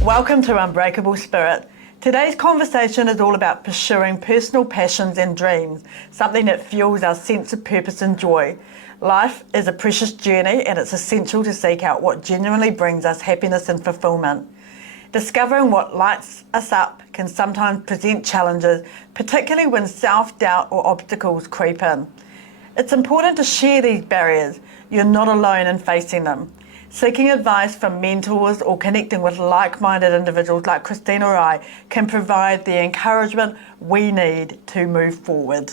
Welcome to Unbreakable Spirit. Today's conversation is all about pursuing personal passions and dreams, something that fuels our sense of purpose and joy. Life is a precious journey, and it's essential to seek out what genuinely brings us happiness and fulfillment. Discovering what lights us up can sometimes present challenges, particularly when self-doubt or obstacles creep in. It's important to share these barriers. You're not alone in facing them. Seeking advice from mentors or connecting with like-minded individuals like Christine or I can provide the encouragement we need to move forward.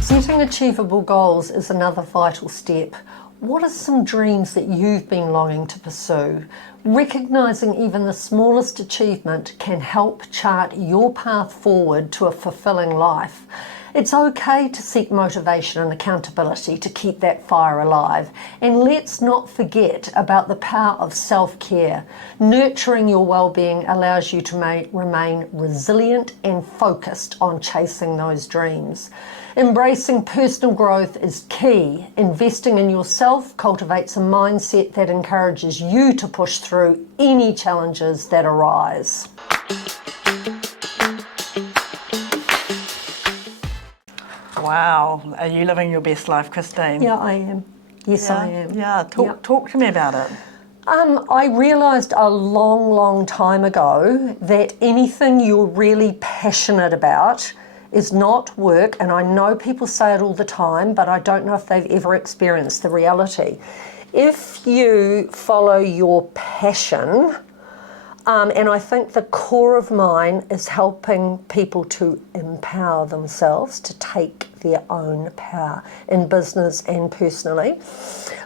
Setting achievable goals is another vital step. What are some dreams that you've been longing to pursue? Recognising even the smallest achievement can help chart your path forward to a fulfilling life. It's okay to seek motivation and accountability to keep that fire alive. And let's not forget about the power of self-care. Nurturing your well-being allows you to remain resilient and focused on chasing those dreams. Embracing personal growth is key. Investing in yourself cultivates a mindset that encourages you to push through any challenges that arise. Wow, are you living your best life, Christine? Yeah, I am. Yes, I am. Yeah, talk to me about it. I realised a long time ago that anything you're really passionate about is not work, and I know people say it all the time, but I don't know if they've ever experienced the reality. If you follow your passion, and I think the core of mine is helping people to empower themselves to take their own power in business and personally.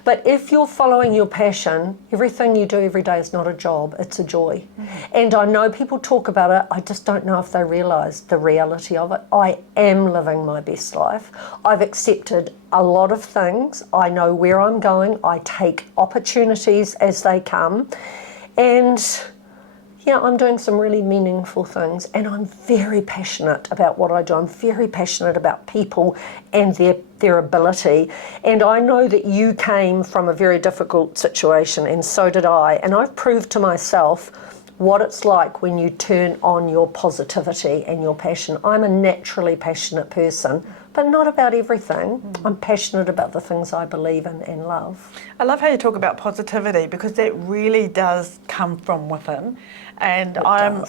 But if you're following your passion, everything you do every day is not a job, it's a joy. And I know people talk about it, I just don't know if they realise the reality of it. I am living my best life. I've accepted a lot of things. I know where I'm going. I take opportunities as they come. And yeah, I'm doing some really meaningful things, and I'm very passionate about what I do. I'm very passionate about people and their ability. And I know that you came from a very difficult situation, and so did I. And I've proved to myself what it's like when you turn on your positivity and your passion. I'm a naturally passionate person, but not about everything. I'm passionate about the things I believe in and love. I love how you talk about positivity, because that really does come from within. And I'm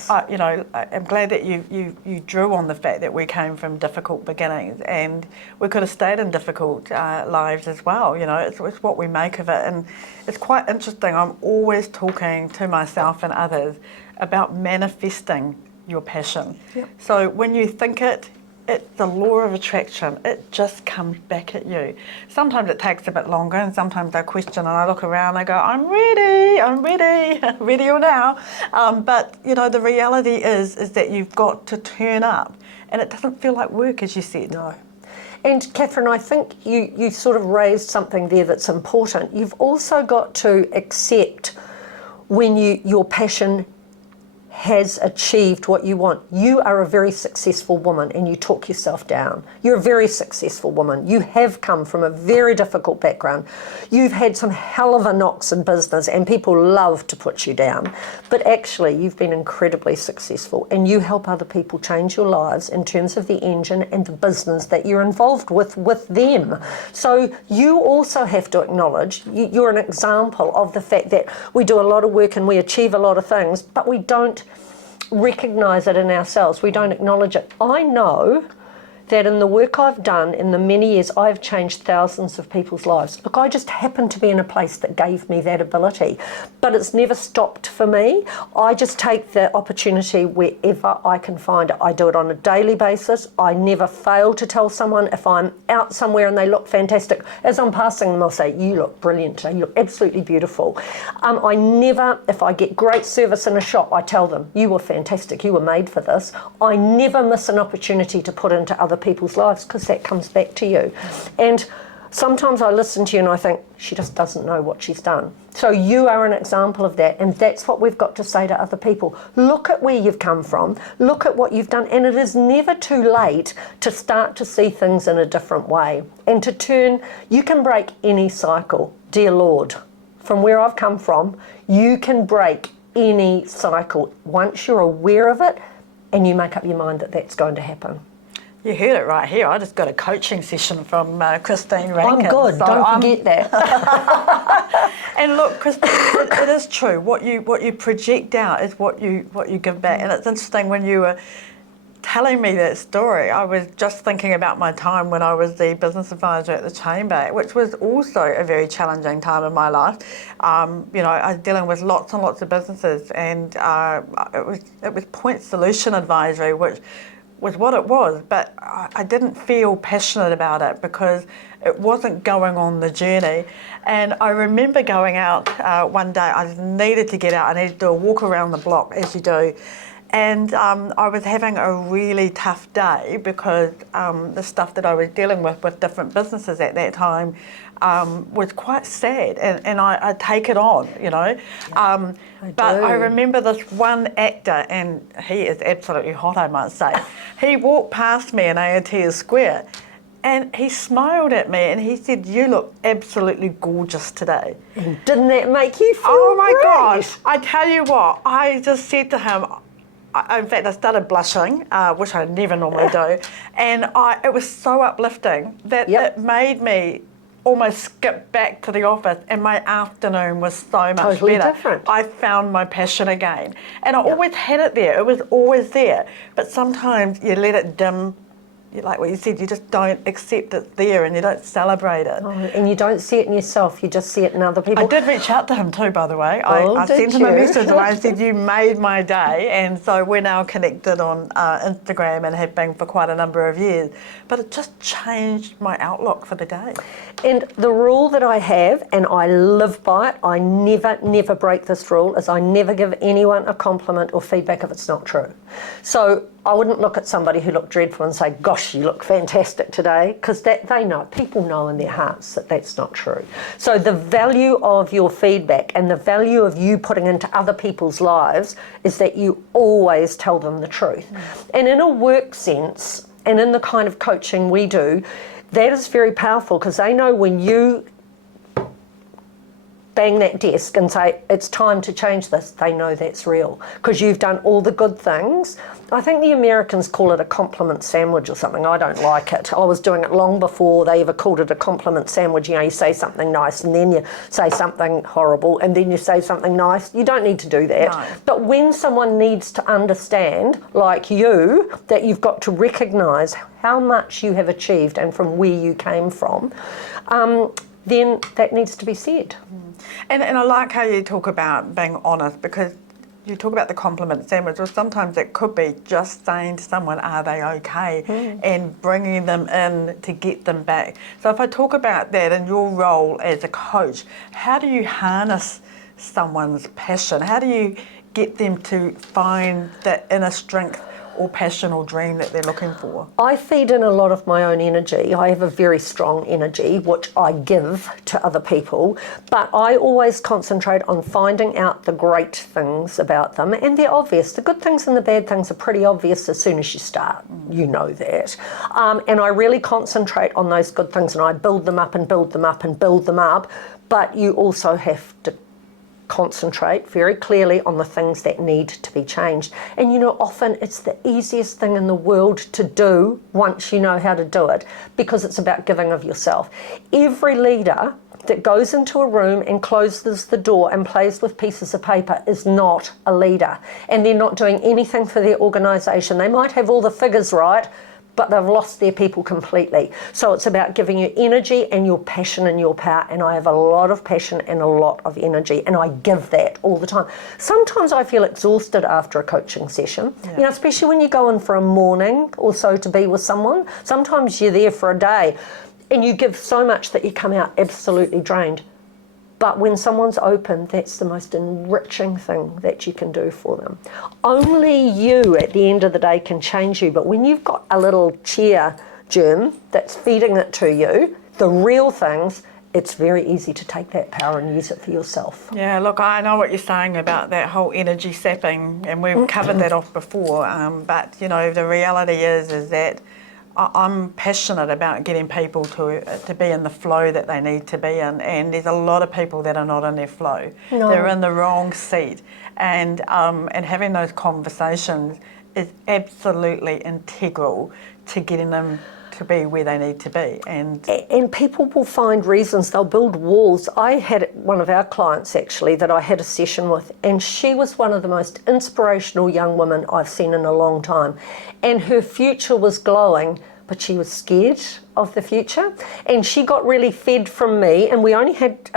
glad that you drew on the fact that we came from difficult beginnings, and we could have stayed in difficult lives as well. You know, it's what we make of it, and it's quite interesting. I'm always talking to myself and others about manifesting your passion. Yep. So when you think it's the law of attraction. It just comes back at you. Sometimes it takes a bit longer, and sometimes I question and I look around and I go, I'm ready, ready or now. But you know, the reality is that you've got to turn up, and it doesn't feel like work, as you said. No. And Catherine, I think you sort of raised something there that's important. You've also got to accept when your passion has achieved what you want. You are a very successful woman, and you talk yourself down. You're a very successful woman. You have come from a very difficult background. You've had some hell of a knocks in business, and people love to put you down. But actually, you've been incredibly successful, and you help other people change your lives in terms of the engine and the business that you're involved with them. So you also have to acknowledge you're an example of the fact that we do a lot of work and we achieve a lot of things, but we don't recognise it in ourselves. We don't acknowledge it. I know that in the work I've done in the many years, I've changed thousands of people's lives. Look, I just happened to be in a place that gave me that ability, but it's never stopped for me. I just take the opportunity wherever I can find it. I do it on a daily basis. I never fail to tell someone if I'm out somewhere and they look fantastic. As I'm passing them, I'll say, you look brilliant today. You look absolutely beautiful. I never, if I get great service in a shop, I tell them, you were fantastic. You were made for this. I never miss an opportunity to put into other people's lives, because that comes back to you. And Sometimes I listen to you and I think, she just doesn't know what she's done. So you are an example of that, and that's what we've got to say to other people. Look at where you've come from, look at what you've done, and it is never too late to start to see things in a different way. And to turn, you can break any cycle, dear Lord. From where I've come from, you can break any cycle once you're aware of it and you make up your mind that that's going to happen. You heard it right here. I just got a coaching session from Christine Rankin. I'm good, so don't forget that. And look, Christine, it is true. What you project out is what you give back. And it's interesting, when you were telling me that story, I was just thinking about my time when I was the business advisor at the Chamber, which was also a very challenging time in my life. You know, I was dealing with lots and lots of businesses, and it was point solution advisory, which was what it was, but I didn't feel passionate about it because it wasn't going on the journey. And I remember going out one day. I just needed to get out. I needed to do a walk around the block, as you do. And I was having a really tough day because the stuff that I was dealing with different businesses at that time was quite sad, and I take it on, you know. But I remember this one actor, and he is absolutely hot, I must say. He walked past me in Aotea Square, and he smiled at me and he said, "You look absolutely gorgeous today." And didn't that make you feel Oh my great? gosh, I tell you what, I just said to him, in fact, I started blushing, which I never normally do, and it was so uplifting that it made me almost skip back to the office, and my afternoon was so much totally better. Different. I found my passion again, and I always had it there. It was always there, but sometimes you let it dim. Like what you said, you just don't accept it's there and you don't celebrate it. Oh, and you don't see it in yourself, you just see it in other people. I did reach out to him too, by the way. I sent him a message and I said, "You made my day," and so we're now connected on Instagram and have been for quite a number of years. But it just changed my outlook for the day. And the rule that I have, and I live by it, I never break this rule, is I never give anyone a compliment or feedback if it's not true. So I wouldn't look at somebody who looked dreadful and say, "Gosh, you look fantastic today," because they know, people know in their hearts that that's not true. So the value of your feedback and the value of you putting into other people's lives is that you always tell them the truth. And in a work sense, and in the kind of coaching we do, that is very powerful, because they know when you bang that desk and say, "It's time to change this," they know that's real, because you've done all the good things. I think the Americans call it a compliment sandwich or something. I don't like it. I was doing it long before they ever called it a compliment sandwich. You know, you say something nice and then you say something horrible and then you say something nice. You don't need to do that. No. But when someone needs to understand, like you, that you've got to recognise how much you have achieved and from where you came from, then that needs to be said. And I like how you talk about being honest, because you talk about the compliment sandwich, or sometimes it could be just saying to someone, "Are they okay?" and bringing them in to get them back. So if I talk about that in your role as a coach, how do you harness someone's passion? How do you get them to find that inner strength or passion or dream that they're looking for? I feed in a lot of my own energy. I have a very strong energy, which I give to other people, but I always concentrate on finding out the great things about them, and they're obvious. The good things and the bad things are pretty obvious as soon as you start. You know that. And I really concentrate on those good things, and I build them up and build them up and build them up, but you also have to concentrate very clearly on the things that need to be changed. And you know, often it's the easiest thing in the world to do once you know how to do it, because it's about giving of yourself. Every leader that goes into a room and closes the door and plays with pieces of paper is not a leader, and they're not doing anything for their organisation. They might have all the figures right, but they've lost their people completely. So it's about giving you energy and your passion and your power, and I have a lot of passion and a lot of energy, and I give that all the time. Sometimes I feel exhausted after a coaching session, you know, especially when you go in for a morning or so to be with someone. Sometimes you're there for a day and you give so much that you come out absolutely drained. But when someone's open, that's the most enriching thing that you can do for them. Only you at the end of the day can change you. But when you've got a little cheer germ that's feeding it to you, the real things, it's very easy to take that power and use it for yourself. Yeah, look, I know what you're saying about that whole energy sapping, and we've covered that off before, but, you know, the reality is that I'm passionate about getting people to be in the flow that they need to be in, and there's a lot of people that are not in their flow. No. They're in the wrong seat, and having those conversations is absolutely integral to getting them to be where they need to be. And people will find reasons, they'll build walls. I had one of our clients actually that I had a session with, and she was one of the most inspirational young women I've seen in a long time. And her future was glowing, but she was scared of the future. And she got really fed from me, and we only had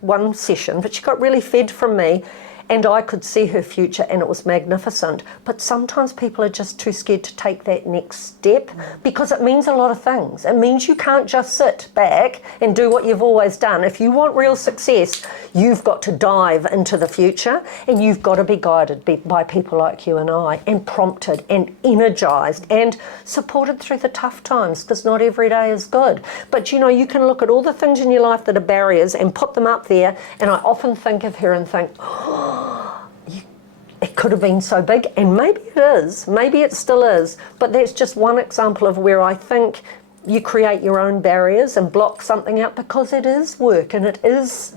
one session, but she got really fed from me. And I could see her future, and it was magnificent. But sometimes people are just too scared to take that next step because it means a lot of things. It means you can't just sit back and do what you've always done. If you want real success, you've got to dive into the future, and you've got to be guided by people like you and I, and prompted and energized and supported through the tough times, because not every day is good. But you know, you can look at all the things in your life that are barriers and put them up there, and I often think of her and think, oh, it could have been so big, and maybe it is, maybe it still is, but that's just one example of where I think you create your own barriers and block something out, because it is work and it is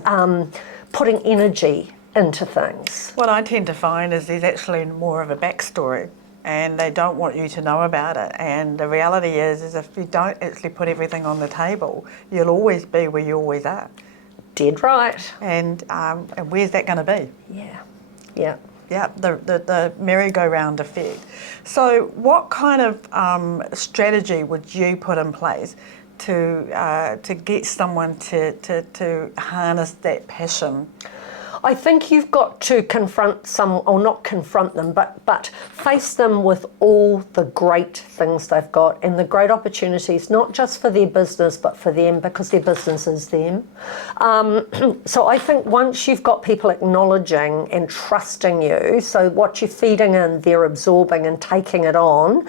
putting energy into things. What I tend to find is there's actually more of a backstory, and they don't want you to know about it. And the reality is if you don't actually put everything on the table, you'll always be where you always are. Dead right. And where's that going to be? Yeah, yeah. Yeah, the merry-go-round effect. So what kind of strategy would you put in place to get someone to harness that passion? I think you've got to confront or not confront them, but face them with all the great things they've got and the great opportunities, not just for their business, but for them, because their business is them. So I think once you've got people acknowledging and trusting you, so what you're feeding in, they're absorbing and taking it on,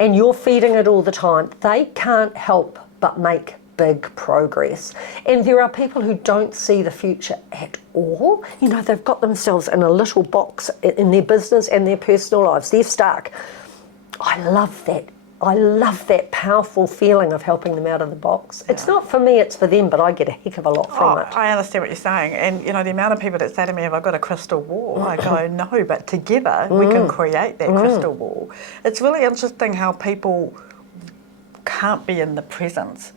and you're feeding it all the time, they can't help but make big progress. And there are people who don't see the future at all. You know, they've got themselves in a little box in their business and their personal lives. They're stuck. I love that. I love that powerful feeling of helping them out of the box. Yeah. It's not for me, it's for them, but I get a heck of a lot from it. I understand what you're saying. And, you know, the amount of people that say to me, have I got a crystal ball? I go, no, but together we can create that crystal ball. It's really interesting how people can't be in the present.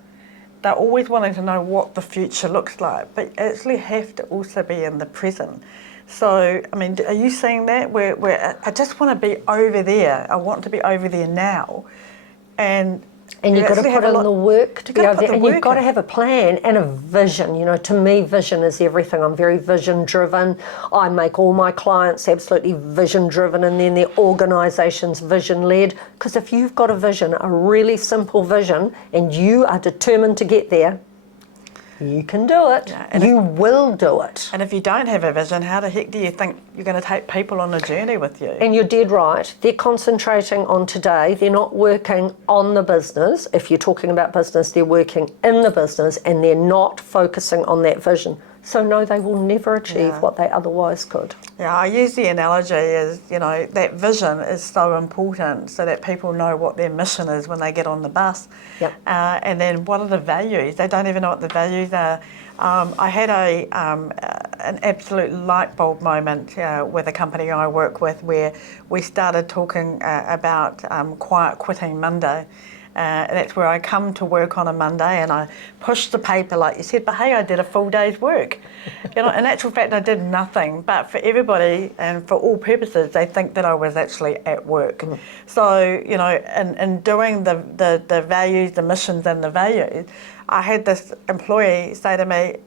They're always wanting to know what the future looks like, but you actually have to also be in the present. So, I mean, are you seeing that? Where I just want to be over there. I want to be over there now. And you've got to put in the work to be over there. And you've got to have a plan and a vision. You know, to me, vision is everything. I'm very vision driven. I make all my clients absolutely vision driven, and then their organisations vision led. Because if you've got a vision, a really simple vision, and you are determined to get there, you can do it. Yeah, you will do it. And if you don't have a vision, how the heck do you think you're going to take people on a journey with you? And you're dead right. They're concentrating on today. They're not working on the business. If you're talking about business, they're working in the business, and they're not focusing on that vision. So no, they will never achieve what they otherwise could. Yeah, I use the analogy as, you know, that vision is so important so that people know what their mission is when they get on the bus. Yep. And then what are the values? They don't even know what the values are. I had an absolute light bulb moment with a company I work with, where we started talking about quiet quitting Monday. That's where I come to work on a Monday and I push the paper like you said, but hey, I did a full day's work. You know, in actual fact, I did nothing, but for everybody and for all purposes, they think that I was actually at work. So, you know, in doing the values, the missions and the values, I had this employee say to me,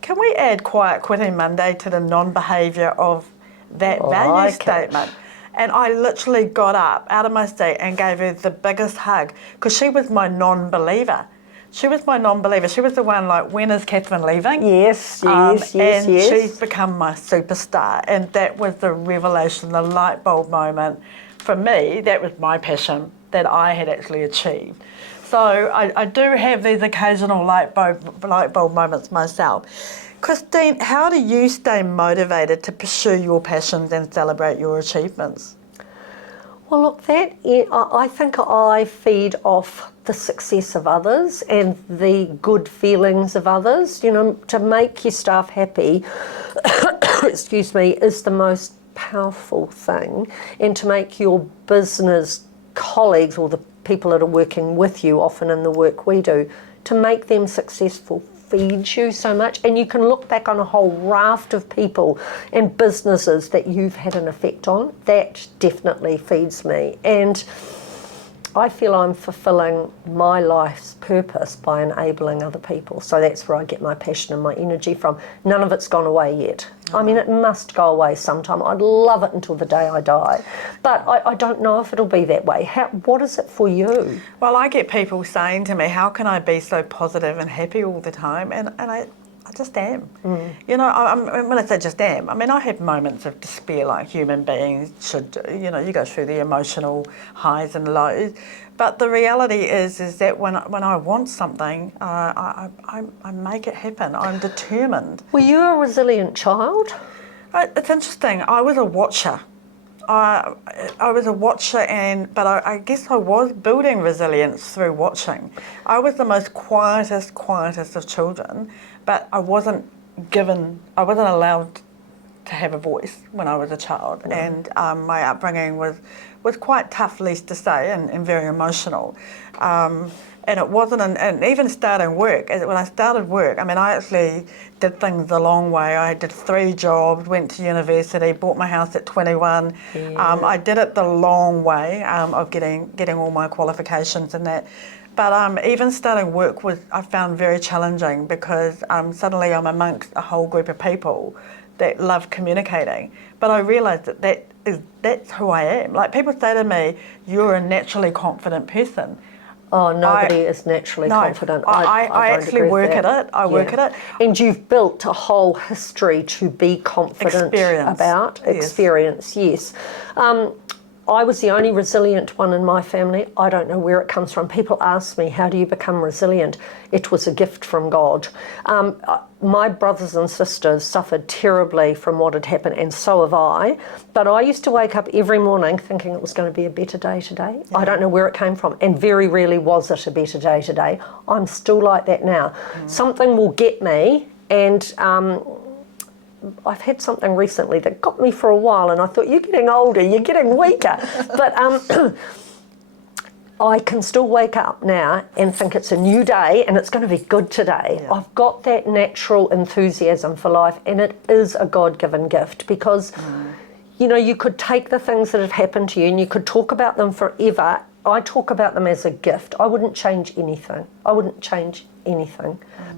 can we add quiet quitting Monday to the non-behaviour of that value statement? And I literally got up out of my seat and gave her the biggest hug, because she was my non-believer. She was the one like, when is Catherine leaving? Yes. And she's become my superstar. And that was the revelation, the light bulb moment. For me, that was my passion that I had actually achieved. So I do have these occasional light bulb moments myself. Christine, how do you stay motivated to pursue your passions and celebrate your achievements? Well, look, I think I feed off the success of others and the good feelings of others. You know, to make your staff happy, excuse me, is the most powerful thing. And to make your business colleagues or the people that are working with you, often in the work we do, to make them successful feeds you so much. And you can look back on a whole raft of people and businesses that you've had an effect on. That definitely feeds me. And I feel I'm fulfilling my life's purpose by enabling other people. So that's where I get my passion and my energy from. None of it's gone away yet. I mean, it must go away sometime. I'd love it until the day I die. But I don't know if it'll be that way. What is it for you? Well, I get people saying to me, how can I be so positive and happy all the time? And I just am. You know, when I say just am, I mean, I have moments of despair like human beings should do. You know, you go through the emotional highs and lows. But the reality is that when I want something, I make it happen. I'm determined. Were you a resilient child? It's interesting. I was a watcher. I was a watcher, but I guess I was building resilience through watching. I was the most quietest of children, but I wasn't allowed to have a voice when I was a child, and my upbringing was quite tough, least to say, and very emotional. And it wasn't, and even starting work, when I started work, I mean, I actually did things the long way. I did 3 jobs, went to university, bought my house at 21. Yeah. I did it the long way of getting all my qualifications and that. But even starting work I found very challenging because suddenly I'm amongst a whole group of people that love communicating. But I realised that's who I am. Like, people say to me, you're a naturally confident person. Oh, nobody is naturally confident. I actually work at it. I work at it. And you've built a whole history to be confident about. Experience, yes. I was the only resilient one in my family. I don't know where it comes from. People ask me, how do you become resilient? It was a gift from God. My brothers and sisters suffered terribly from what had happened, and so have I. But I used to wake up every morning thinking it was going to be a better day today. Yeah. I don't know where it came from, and very rarely was it a better day today. I'm still like that now. Something will get me, and I've had something recently that got me for a while, and I thought, you're getting older, you're getting weaker. But I can still wake up now and think it's a new day and it's going to be good today. Yeah. I've got that natural enthusiasm for life, and it is a God-given gift because, you know, you could take the things that have happened to you and you could talk about them forever. I talk about them as a gift. I wouldn't change anything.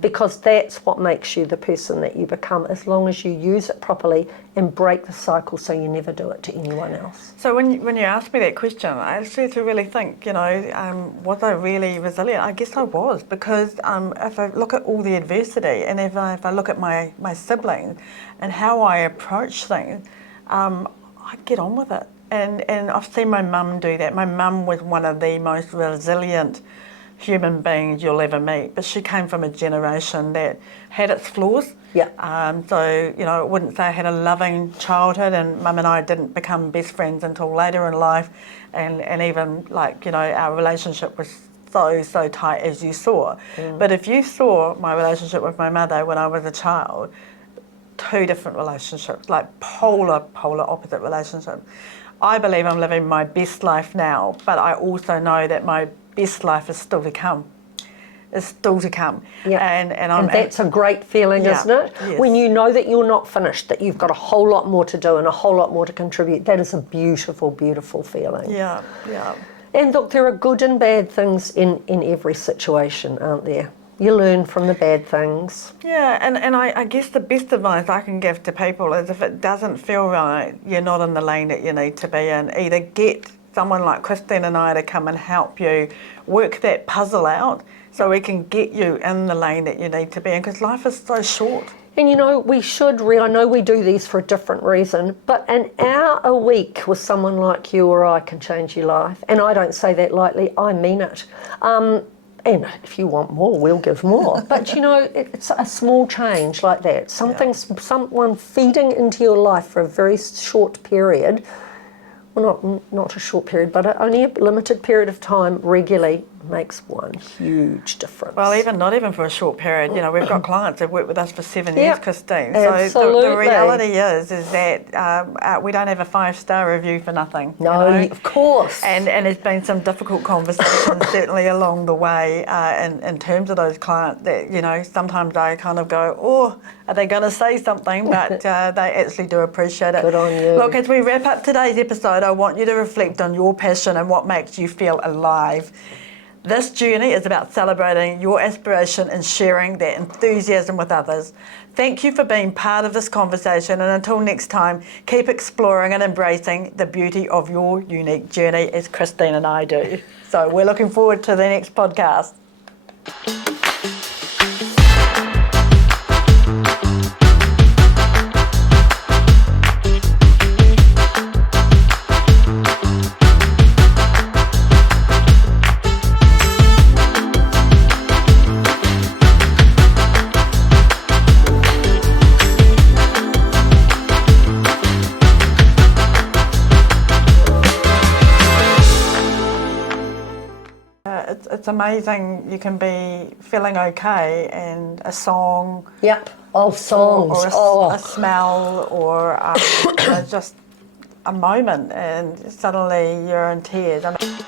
Because that's what makes you the person that you become, as long as you use it properly and break the cycle so you never do it to anyone else. So when you asked me that question, I actually had to really think, you know, was I really resilient? I guess I was, because if I look at all the adversity, and if I look at my siblings and how I approach things, I get on with it. And I've seen my mum do that. My mum was one of the most resilient human beings you'll ever meet, but she came from a generation that had its flaws. Yeah. So, you know, I wouldn't say I had a loving childhood, and Mum and I didn't become best friends until later in life, and even, like, you know, our relationship was so tight, as you saw. But if you saw my relationship with my mother when I was a child, 2 different relationships, like polar opposite relationships. I believe I'm living my best life now, but I also know that my best life is still to come. Yeah. And that's a great feeling, isn't it? Yes. When you know that you're not finished, that you've got a whole lot more to do and a whole lot more to contribute. That is a beautiful, beautiful feeling. Yeah. And look, there are good and bad things in every situation, aren't there? You learn from the bad things. Yeah, and I guess the best advice I can give to people is, if it doesn't feel right, you're not in the lane that you need to be in. Either get someone like Christine and I to come and help you work that puzzle out so we can get you in the lane that you need to be in, because life is so short. And you know, I know we do these for a different reason, but an hour a week with someone like you or I can change your life. And I don't say that lightly, I mean it. And if you want more, we'll give more. But you know, it's a small change like that. Someone feeding into your life for a very short period, well, not a short period, but only a limited period of time regularly makes one huge difference. Well, not even for a short period. You know, we've got clients that work with us for 7 years, Christine. Absolutely. So the reality is that we don't have a 5-star review for nothing. No, you know? of course. And there's been some difficult conversations certainly along the way in terms of those clients that, you know, sometimes I kind of go, oh, are they going to say something? But they actually do appreciate it. Good on you. Look, as we wrap up today's episode, I want you to reflect on your passion and what makes you feel alive. This journey is about celebrating your aspiration and sharing that enthusiasm with others. Thank you for being part of this conversation, and until next time, keep exploring and embracing the beauty of your unique journey as Christine and I do. So we're looking forward to the next podcast. It's amazing you can be feeling okay and a song. Yep. Oh, songs. Or a smell or you know, just a moment and suddenly you're in tears. I mean,